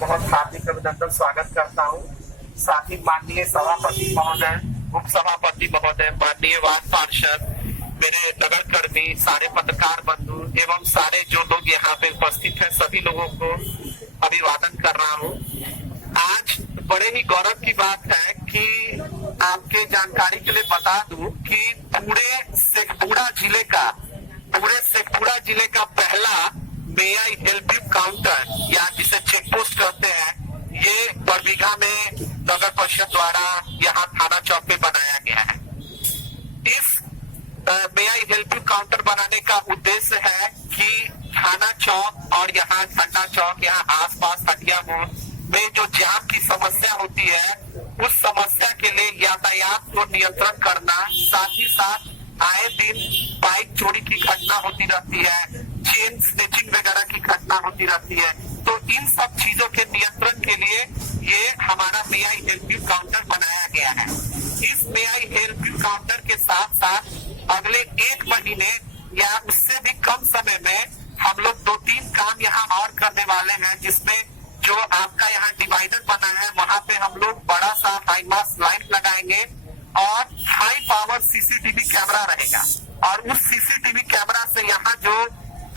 बहुत हार्दिक अभिनंदन स्वागत करता हूँ। साथ ही माननीय सभापति महोदय, उप सभापति महोदय, माननीय वार्ड पार्षद, मेरे नगर कर्मी, सारे पत्रकार बंधु एवं सारे जो लोग यहाँ पे उपस्थित हैं, सभी लोगों को अभिवादन कर रहा हूँ। आज बड़े ही गौरव की बात है कि आपके जानकारी के लिए बता दूं कि पूरे शेखपुरा जिले का पहला मे आई हेल्प यू काउंटर या जिसे चेक पोस्ट कहते हैं, ये बरबीघा में नगर परिषद द्वारा यहाँ थाना चौक पे बनाया गया है। इस मे आई हेल्प यू काउंटर बनाने का उद्देश्य है कि थाना चौक और यहाँ ठंडा चौक, यहाँ आसपास हटिया मोड़ में जो जाम की समस्या होती है, उस समस्या के लिए यातायात को नियंत्रण करना, साथ ही साथ आए दिन बाइक चोरी की घटना होती रहती है, चेन स्नेचिंग वगैरह की घटना होती रहती है। तो इन सब चीजों के नियंत्रण के लिए ये हमारा मे आई हेल्प यू काउंटर बनाया गया है। इस मे आई हेल्प यू काउंटर के साथ साथ अगले 1 महीने या उससे भी कम समय में हम लोग 2-3 काम यहाँ और करने वाले हैं, जिसमें जो आपका यहाँ डिवाइडर बना है, वहाँ पे हम लोग बड़ा सा हाई मास लाइट लगाएंगे और हाई पावर सीसीटीवी कैमरा रहेगा। और उस सीसीटीवी कैमरा से यहाँ जो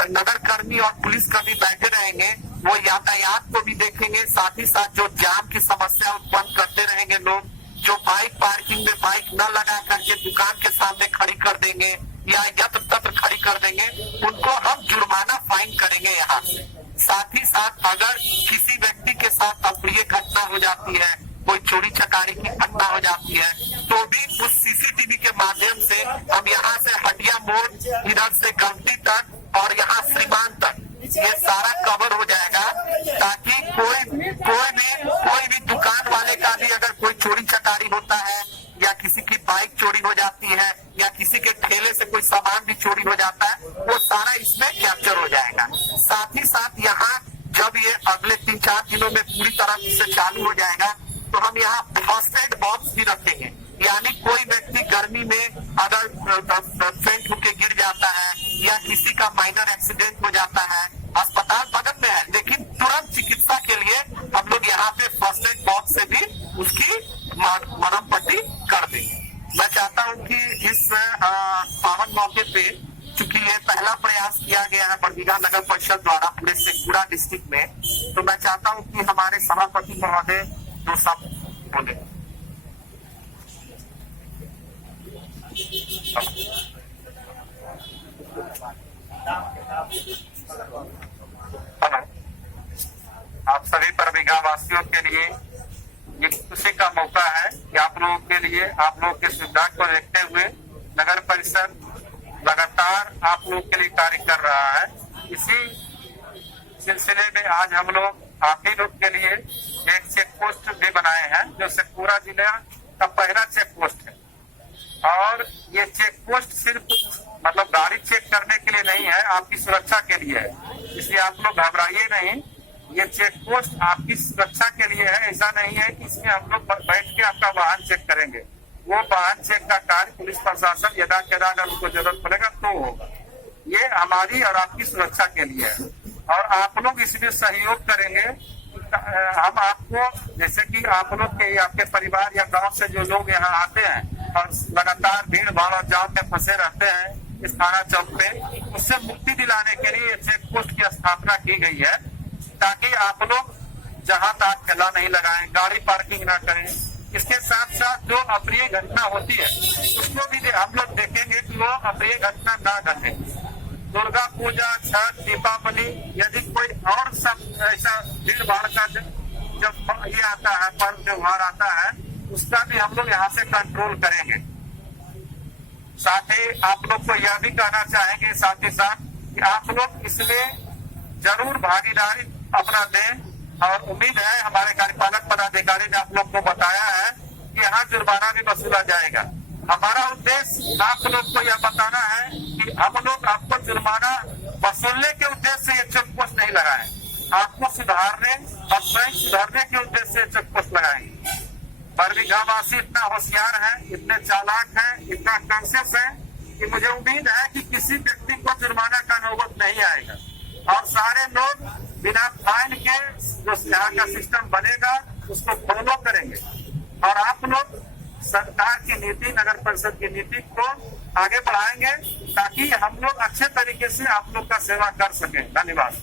नगर कर्मी और पुलिस कर्मी बैठे रहेंगे, वो यातायात को भी देखेंगे, साथ ही साथ जो जाम की समस्या उत्पन्न करते रहेंगे लोग, जो बाइक पार्किंग में बाइक न लगा करके दुकान के सामने खड़ी कर देंगे या यत्र तत्र खड़ी कर देंगे, उनको हम जुर्माना फाइन करेंगे यहाँ से। साथ ही साथ अगर किसी व्यक्ति के साथ अप्रिय घटना हो जाती है, कोई चोरी चकारी की घटना हो जाती है, तो भी उस सीसीटीवी के माध्यम से हम यहाँ से हटिया मोड़, इधर से गमती तक और यहाँ श्रीमान तक ये सारा कवर हो जाएगा, ताकि कोई भी दुकान वाले का भी अगर कोई चोरी चकारी होता है या किसी की बाइक चोरी हो जाती है या किसी के ठेले से कोई सामान भी चोरी हो जाता है, वो सारा इसमें कैप्चर हो जाएगा। साथ ही साथ यहाँ जब ये अगले 3-4 दिनों में पूरी तरह से चालू हो जाएगा, तो हम यहाँ फर्स्ट एड बॉक्स भी रखेंगे, यानी कोई व्यक्ति गर्मी में अगर फेंट होके गिर जाता है या किसी का माइनर एक्सीडेंट हो जाता है, अस्पताल बगल में है, लेकिन तुरंत चिकित्सा के लिए हम लोग यहाँ पे फर्स्ट एड बॉक्स से भी उसकी मरहम पट्टी कर देंगे। मैं चाहता हूँ कि इस पावन मौके पे, चूंकि ये पहला प्रयास किया गया है बरबीघा नगर परिषद द्वारा पूरे शेखपुरा डिस्ट्रिक्ट में, तो मैं चाहता हूँ कि हमारे सभापति महोदय दो सब बोले। आप सभी बरबीघा वासियों के लिए ये खुशी का मौका है कि आप लोगों के लिए, आप लोगों के सुविधा को देखते हुए नगर परिषद लगातार आप लोगों के लिए कार्य कर रहा है। इसी सिलसिले में आज हम लोग आप ही लोग के लिए एक चेक पोस्ट भी बनाए हैं, जो शेखपुरा जिले का पहला चेक पोस्ट है। और ये चेक पोस्ट सिर्फ मतलब गाड़ी चेक करने के लिए नहीं है, आपकी सुरक्षा के लिए है, इसलिए आप लोग घबराइए नहीं। ये चेक पोस्ट आपकी सुरक्षा के लिए है, ऐसा नहीं है कि इसमें हम लोग बैठ के आपका वाहन चेक करेंगे। वो वाहन चेक का कार्य पुलिस प्रशासन यदा कदा अगर उनको जरूरत पड़ेगा तो होगा। ये हमारी और आपकी सुरक्षा के लिए है और आप लोग इसमें सहयोग करेंगे। हम आपको, जैसे कि आप लोग के, आपके परिवार या गांव से जो लोग यहाँ आते हैं और लगातार भीड़ भाड़ और जाम में फंसे रहते हैं इस थाना चौक पे, उससे मुक्ति दिलाने के लिए चेक पोस्ट की स्थापना की गई है, ताकि आप लोग जहां तक ठेला नहीं लगाएं, गाड़ी पार्किंग ना करें। इसके साथ साथ जो अप्रिय घटना होती है उसको भी हम लोग देखेंगे कि वो अप्रिय घटना ना घटे। दुर्गा पूजा, छठ, दीपावली, यदि कोई और सब ऐसा भीड़ भाड़ का जब ये आता है, पर्व त्योहार आता है, उसका भी हम लोग यहाँ से कंट्रोल करेंगे। साथ ही आप लोग को यह भी कहना चाहेंगे साथ ही साथ कि आप लोग इसमें जरूर भागीदारी अपना दें और उम्मीद है हमारे कार्यपालक पदाधिकारी ने आप लोग को बताया है कि यहाँ जुर्माना भी वसूला जाएगा। हमारा उद्देश्य आप लोग को यह बताना है कि हम लोग आपको जुर्माना वसूलने के उद्देश्य से ये चेक पोस्ट नहीं लगाए, आपको सुधारने और स्वयं सुधारने के उद्देश्य से चेक पोस्ट लगाएंगे। बरबीघा वासी इतना होशियार है, इतने चालाक है, इतना कॉन्शियस है कि मुझे उम्मीद है कि किसी व्यक्ति को जुर्माना का नौबत नहीं आएगा और सारे लोग बिना फाइन के जो यहाँ का सिस्टम बनेगा उसको फॉलो करेंगे और आप लोग सरकार की नीति, नगर परिषद की नीति को आगे बढ़ाएंगे ताकि हम लोग अच्छे तरीके से आप लोग का सेवा कर सकें। धन्यवाद।